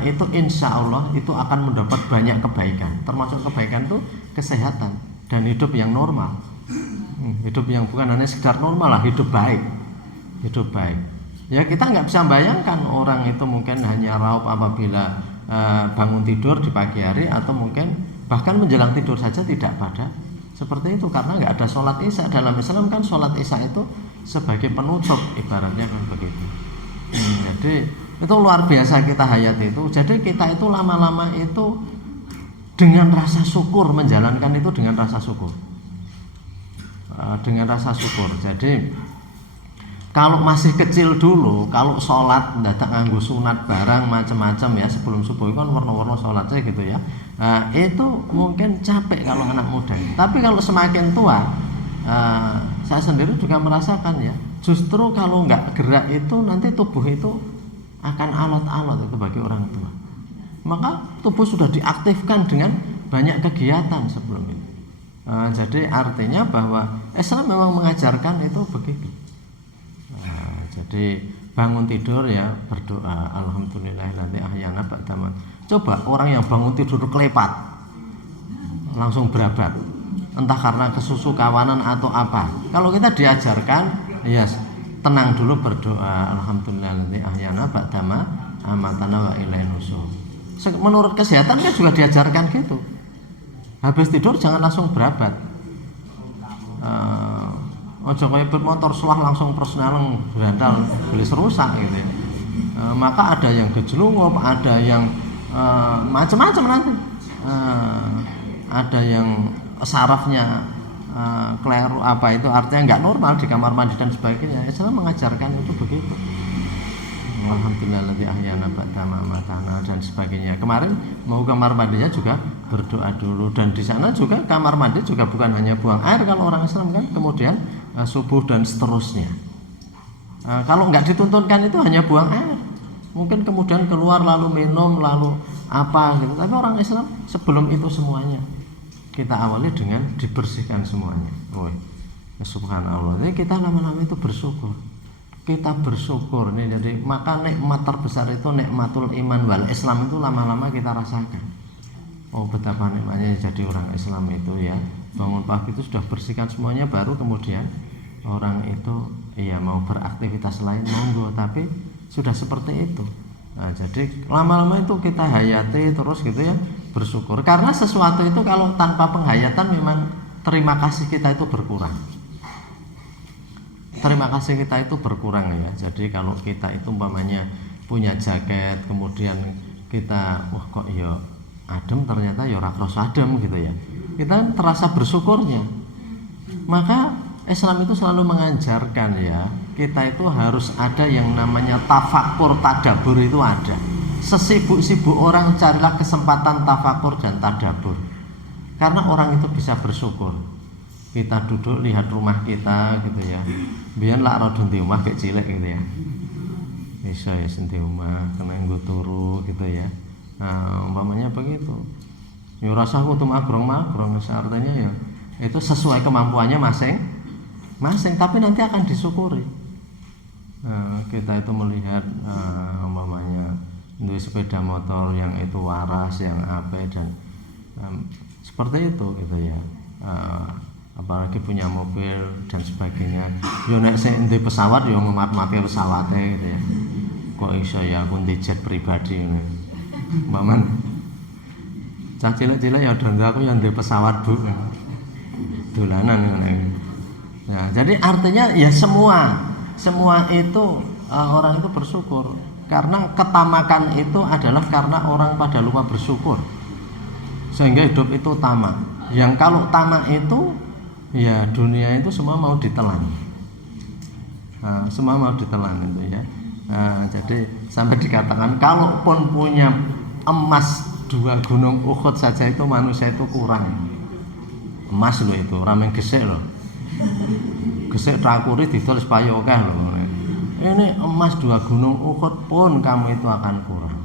itu insya Allah itu akan mendapat banyak kebaikan. Termasuk kebaikan itu kesehatan dan hidup yang normal. Hidup yang bukan hanya sekedar normal lah, hidup baik. Ya kita nggak bisa bayangkan orang itu mungkin hanya raup apabila bangun tidur di pagi hari, atau mungkin bahkan menjelang tidur saja tidak pada seperti itu, karena nggak ada sholat isya. Dalam Islam kan sholat isya itu sebagai penutup, ibaratnya kan begitu. Jadi itu luar biasa kita hayati itu. Jadi kita itu lama-lama itu dengan rasa syukur, menjalankan itu dengan rasa syukur. Jadi kalau masih kecil dulu, kalau sholat datang nganggo sunat barang macam-macam ya, sebelum subuh kan warna-warna sholatnya gitu ya. Itu mungkin capek kalau anak muda. Tapi kalau semakin tua, saya sendiri juga merasakan ya, justru kalau nggak gerak itu nanti tubuh itu akan alot-alot itu bagi orang tua. maka tubuh sudah diaktifkan dengan banyak kegiatan sebelum itu. Jadi artinya bahwa Islam memang mengajarkan itu begitu. Jadi bangun tidur ya berdoa, alhamdulillahilladzi ahyana ba'da ma. Coba orang yang bangun tidur kelepat, langsung berabat, entah karena kesusu kawanan atau apa. Kalau kita diajarkan, ya tenang dulu berdoa, alhamdulillahilladzi ahyana ba'da ma amatana wa ilaihi nusyur. Menurut kesehatan kan juga diajarkan gitu. Habis tidur jangan langsung berabat. Ojo kaya motor selah langsung personal berandal gelis rusak gitu ya. Maka ada yang gejlungup, ada yang macam-macam nanti. Ada yang sarafnya keliru apa itu artinya nggak normal di kamar mandi dan sebagainya. Islam mengajarkan itu begitu. Alhamdulillahilladzi ahyana ba'da ma amatana dan sebagainya. Kemarin mau kamar mandinya juga berdoa dulu, dan di sana juga kamar mandi juga bukan hanya buang air kalau orang Islam kan, kemudian subuh dan seterusnya. Kalau nggak dituntunkan itu hanya buang air, mungkin kemudian keluar lalu minum lalu apa gitu. Tapi orang Islam sebelum itu semuanya kita awali dengan dibersihkan semuanya. Subhanallah. Jadi kita lama-lama itu bersyukur. Kita bersyukur nih, jadi maka nikmat terbesar itu nikmatul iman wal Islam itu lama-lama kita rasakan. Oh betapa nikmatnya jadi orang Islam itu ya, bangun pagi itu sudah bersihkan semuanya, baru kemudian orang itu iya mau beraktivitas lain monggo, tapi sudah seperti itu. Nah, jadi lama-lama itu kita hayati terus gitu ya, bersyukur, karena sesuatu itu kalau tanpa penghayatan memang terima kasih kita itu berkurang. Terima kasih kita itu berkurang ya. Jadi kalau kita itu umpamanya punya jaket, kemudian kita wah kok ya adem, ternyata ya ora krasa adem gitu ya, kita terasa bersyukurnya. Maka Islam itu selalu mengajarkan ya, kita itu harus ada yang namanya tafakur, tadabur itu ada. Sesibuk-sibuk orang carilah kesempatan tafakur dan tadabur, karena orang itu bisa bersyukur. Kita duduk lihat rumah kita gitu ya, biar lah rodon di rumah kayak cilik gitu ya, bisa ya senti rumah kena nggo turu gitu ya. Nah umpamanya begitu ya, rasa aku tuh magrong artinya ya itu sesuai kemampuannya masing-masing, tapi nanti akan disyukuri. Kita itu melihat umpamanya duwe sepeda motor yang itu waras, yang apa dan seperti itu gitu ya. Apalagi punya mobil dan sebagainya. Yo nek sing ndek pesawat yo mati pesawate gitu ya. Kok iso ya aku ndek jet pribadi ngene. Maman. Cah cilik-cilik ya do aku yang ndek pesawat, Bu. Dolanan ngene. Ya, jadi artinya ya semua itu orang itu bersyukur, karena ketamakan itu adalah karena orang pada lupa bersyukur. Sehingga hidup itu tamak. Yang kalau tamak itu ya dunia itu semua mau ditelan, semua mau ditelan itu ya. Jadi sampai dikatakan kalaupun punya emas 2 gunung Uhud saja itu manusia itu kurang. Emas loh itu, rameng gesek loh, gesek trakuri didol supaya oke loh. Ini emas 2 gunung Uhud pun kamu itu akan kurang.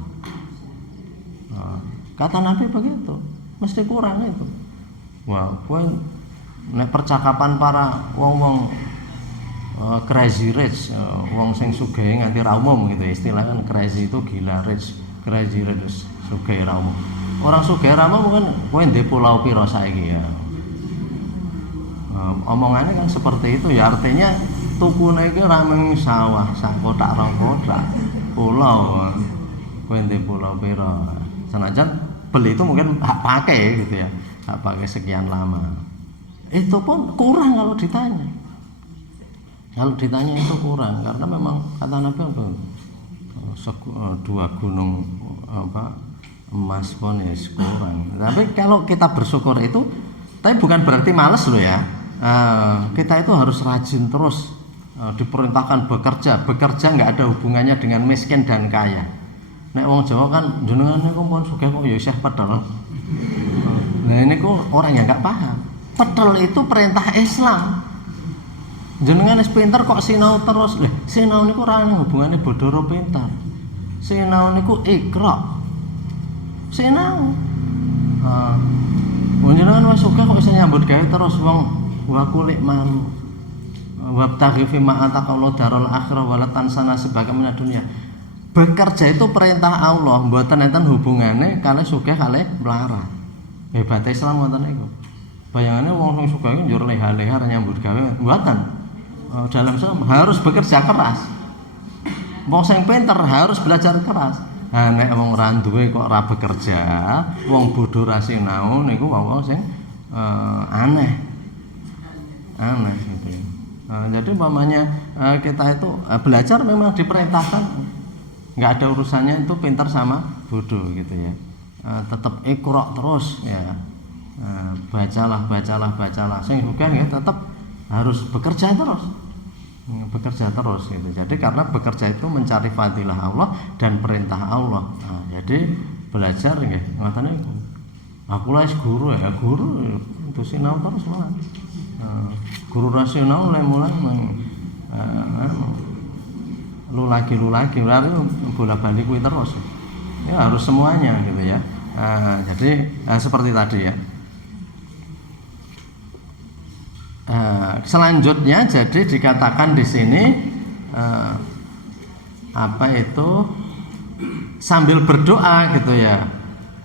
Kata Nabi begitu, mesti kurang itu. Wah, nek percakapan para wong-wong crazy rich, wong sing sugih nganti ra umum gitu, istilah kan crazy itu gila, rich, crazy rich, sugih ra umum. Orang sugih ra umum kan kowe ndek pulau pira saiki ya. Omongannya kan seperti itu ya, artinya tukune iki ra mung sawah, sak kotak rong kotak, pulau. Kowe ndek pulau pira. Senajan beli itu mungkin hak pakai gitu ya, hak pakai sekian lama. Itu pun kurang kalau ditanya. Kalau ditanya itu kurang, karena memang kata Nabi apa? 2 gunung apa emas pun ya kurang. Tapi kalau kita bersyukur itu, tapi bukan berarti malas loh ya. Kita itu harus rajin terus, diperintahkan bekerja nggak ada hubungannya dengan miskin dan kaya. Nek wong Jawa kan jenengan niku pun sugih kok ya isih pedhel. Nah ini kok orang yang nggak paham. Pedhel itu perintah Islam. Jenengan wis pinter kok sinau terus. Lah, sinau niku ora ana hubungane bodho karo pinter. Sinau niku ikra. sinau. Jenengan wis sugih kok iso nyambut gawe terus wong wa kulik man wabtaghi fi ma ataqallahu darul akhirah wala tansana sebagaimana dunia. Bekerja itu perintah Allah, mboten enten hubungane kalih sugih kalih melarat. Hebat Islam ngoten niku. Bayangane wong sing sugih njur leha-leha nyambut gawe mboten. Dalam Islam harus bekerja keras. Wong sing pinter harus belajar keras. Nek wong ora duwe kok ora bekerja, wong bodho ra sinau niku wong sing aneh gitu. Jadi umpamanya kita itu belajar memang diperintahkan, nggak ada urusannya itu pintar sama bodoh gitu ya. Tetap iqra terus ya. Bacalah. Sing juga ya tetap harus bekerja terus gitu. Jadi karena bekerja itu mencari fadilah Allah dan perintah Allah. Jadi belajar nggih ngoten niku. Aku lah guru ya, guru itu sinau terus malah. Guru rasional mulai lu lagi berarti bola-balik kuwi terus. Ya harus semuanya gitu ya. Jadi seperti tadi ya. Selanjutnya jadi dikatakan di sini sambil berdoa gitu ya.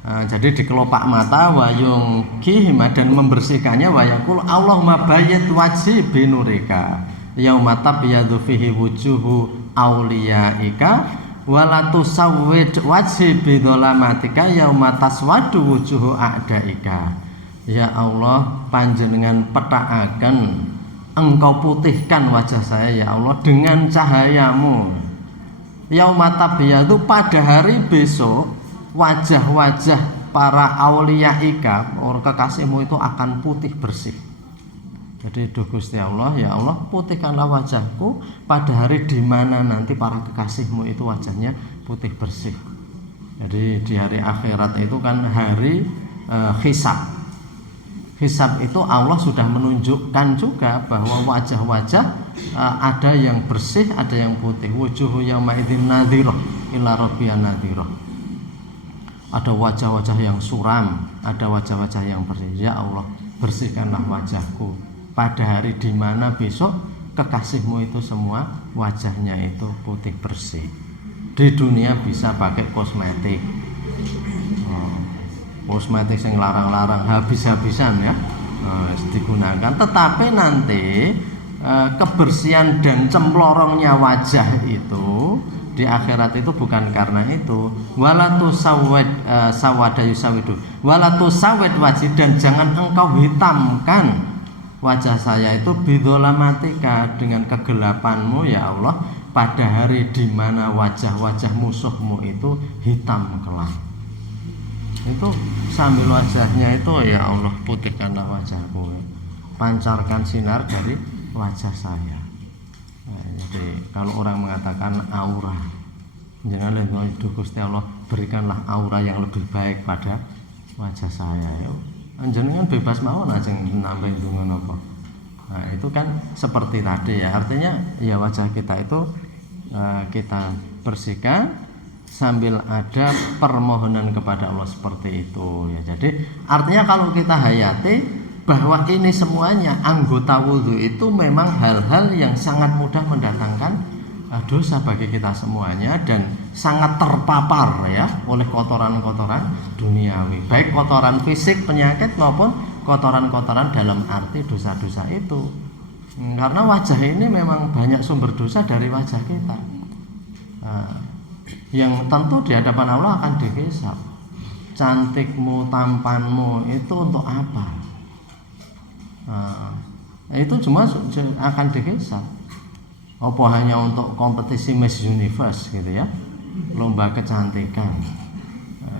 Jadi dikelopak mata wayung kihima dan membersihkannya wayakul Allahumma bayyid wajhi binurika yauma tabyadu fihi wujuhu auliyaika wala tusawwid wajhi bidolamatika yauma taswadu wujuhu a'daika. Ya Allah, panjenengan petakaken, engkau putihkan wajah saya ya Allah dengan cahayamu. Yauma tabyadu pada hari besok wajah-wajah para auliyaika, orang kekasihmu itu akan putih bersih. Jadi duh Gusti Allah, ya Allah putihkanlah wajahku pada hari di mana nanti para kekasihmu itu wajahnya putih bersih. Jadi di hari akhirat itu kan hari hisab. Hisab itu Allah sudah menunjukkan juga bahwa wajah-wajah ada yang bersih, ada yang putih. Wujuhu yauma idzin nadhirah ila rabbiha nadhirah. Ada wajah-wajah yang suram, ada wajah-wajah yang bersih. Ya Allah, bersihkanlah wajahku pada hari di mana besok kekasihmu itu semua wajahnya itu putih bersih. Di dunia bisa pakai kosmetik. Kosmetik yang larang-larang habis-habisan ya digunakan, tetapi nanti kebersihan dan cemplorongnya wajah itu di akhirat itu bukan karena itu. Walatu sawada yusawidu walatu sawid wajhi, dan jangan engkau hitamkan wajah saya itu bidolamatika dengan kegelapanmu ya Allah pada hari di mana wajah-wajah musuhmu itu hitam kelam. Itu sambil wajahnya itu ya Allah putihkanlah wajahku, pancarkan sinar dari wajah saya. Jadi kalau orang mengatakan aura, jangan lihat Gusti Allah berikanlah aura yang lebih baik pada wajah saya. Ya, jenengan bebas mawon aja nambahin dungo apa. Nah itu kan seperti tadi ya, artinya ya wajah kita itu kita bersihkan sambil ada permohonan kepada Allah seperti itu ya. Jadi artinya kalau kita hayati bahwa ini semuanya anggota wudhu itu memang hal-hal yang sangat mudah mendatangkan dosa bagi kita semuanya dan sangat terpapar ya oleh kotoran-kotoran duniawi, baik kotoran fisik penyakit maupun kotoran-kotoran dalam arti dosa-dosa itu. Karena wajah ini memang banyak sumber dosa dari wajah kita. Yang tentu di hadapan Allah akan dihisab. Cantikmu, tampanmu itu untuk apa? Itu cuma akan dihisab. Apa hanya untuk kompetisi Miss Universe gitu ya, lomba kecantikan,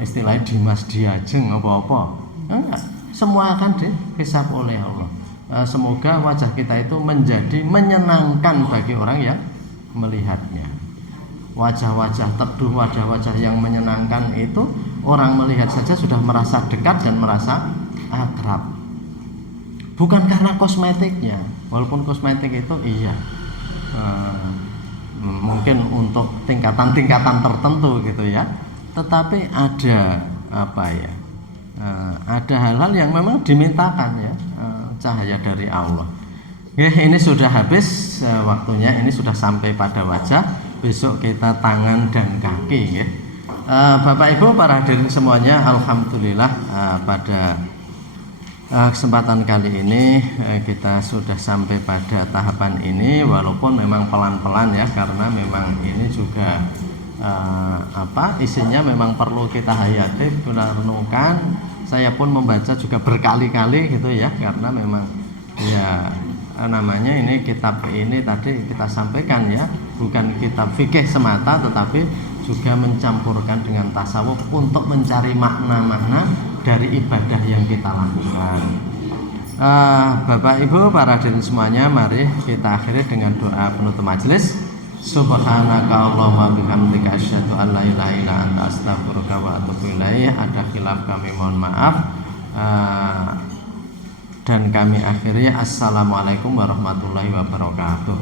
istilahnya Dimas Diajeng apa-apa? Enggak, semua akan dihisab oleh Allah. Semoga wajah kita itu menjadi menyenangkan bagi orang yang melihatnya. Wajah-wajah teduh, wajah-wajah yang menyenangkan itu orang melihat saja sudah merasa dekat dan merasa akrab. Bukan karena kosmetiknya, walaupun kosmetik itu iya mungkin untuk tingkatan-tingkatan tertentu gitu ya, tetapi ada apa ya, ada hal-hal yang memang dimintakan ya, cahaya dari Allah. Ini sudah habis waktunya, ini sudah sampai pada wajah, besok kita tangan dan kaki ya. Bapak Ibu para hadirin semuanya, alhamdulillah pada kesempatan kali ini kita sudah sampai pada tahapan ini, walaupun memang pelan-pelan ya, karena memang ini juga isinya memang perlu kita hayati, kita renungkan. Saya pun membaca juga berkali-kali gitu ya, karena memang ya namanya ini kitab ini tadi kita sampaikan ya, bukan kitab fikih semata, tetapi juga mencampurkan dengan tasawuf untuk mencari makna-makna dari ibadah yang kita lakukan. Bapak Ibu para hadirin semuanya, mari kita akhiri dengan doa penutup majelis. Subhanaka Allahumma bihamdika asyhadu an la ilaha illa anta astaghfiruka wa atubu ilaik. Ada khilaf kami mohon maaf. Dan kami akhiri, assalamualaikum warahmatullahi wabarakatuh.